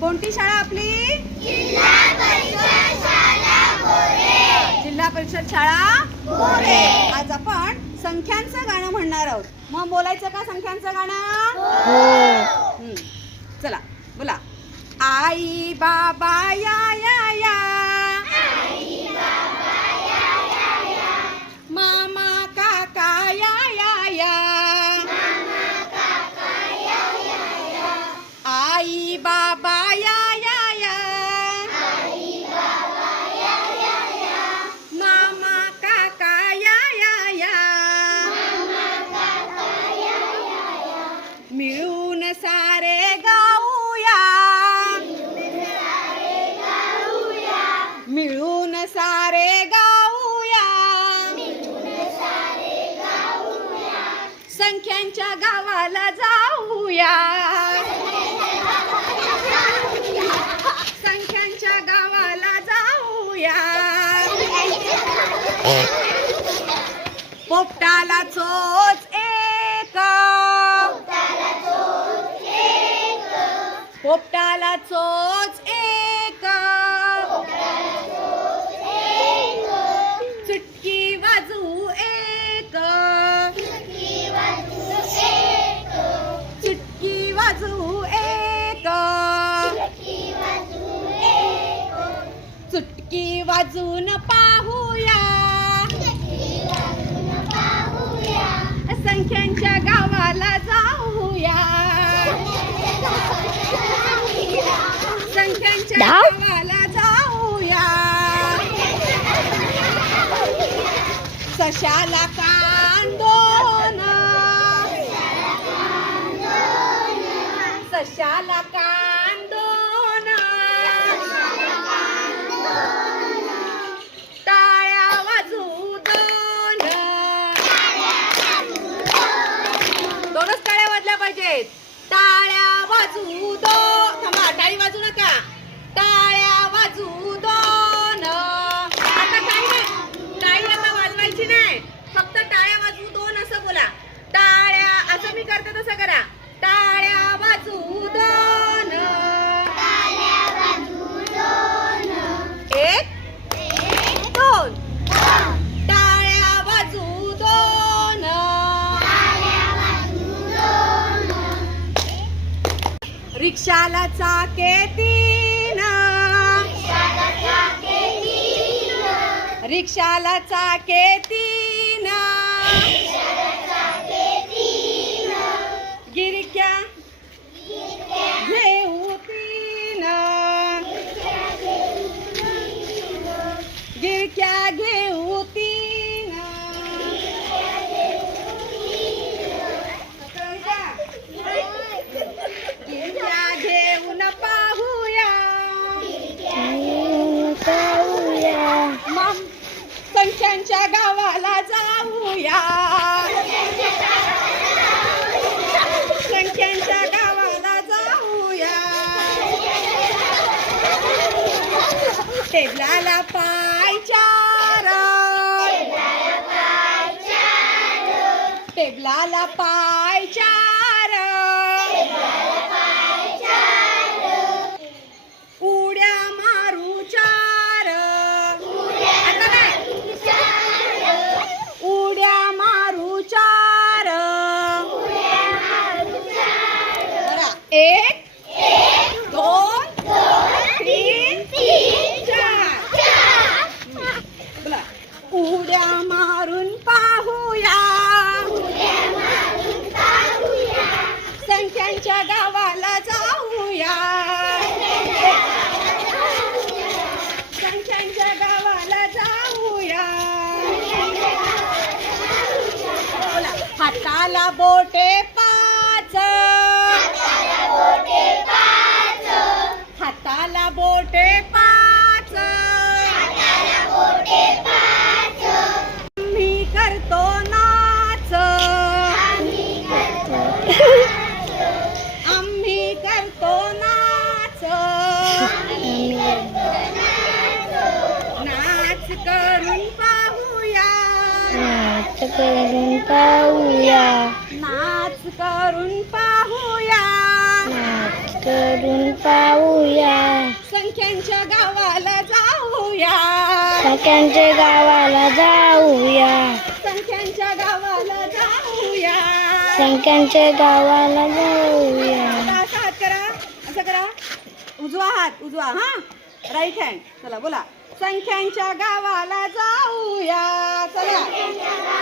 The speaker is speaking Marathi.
कोणती शाळा आपली? जिल्हा परिषद शाळा आज आपण संख्यांचं गाणं म्हणणार आहोत. मग बोलायचं का संख्यांचं गाणं? हम्म. चला बोला. आई बाबा या या. संख्यांच्या गावाला जाऊया. संख्यांच्या गावाला जाऊया. पोपटाला चोच एक. पोपटाला चोच वाजू एक. चुटकी वाजून पाहूया. संख्यांच्या गावाला जाऊया. संख्यांच्या. गावाला जाऊया. सशाला सशाला कांदोन? टाळ्या वाजू दोन. दोनच टाळ्या वाजल्या पाहिजेत. टाळ्या वाजू दो थांबा टाळी वाजू नका. टाळ्या वाजू दोन. आता काही नाही. टाळी आता वाजवायची नाही. फक्त टाळ्या वाजवू दोन असं बोला. टाळ्या असं मी करते तसं करा. रिक्षाला चाके तीन रिक्षाला चाके तीन संख्यांच्या गावाला जाऊया. संख्यांच्या गावाला जाऊया. टेबलाला पाय चार टेबलाला पाय चार संख्यांच्या गावाला जाऊया. संख्यांच्या गावाला जाऊया. बोला. हाताला बोटे पाच. नाच करून पाहूया. नाच करून पाहूया. नाच करून पाहूया. नाच करून पाहूया. संख्यांच्या गावाला जाऊया. सख्यांच्या गावाला जाऊया. संख्यांच्या गावाला जाऊया. संख्यांच्या गावाला जाऊया. असा हात करा. असं करा. उजवा हात उजवा. हा. राईट हँड चला बोला. संख्यांच्या गावाला जाऊया. चला.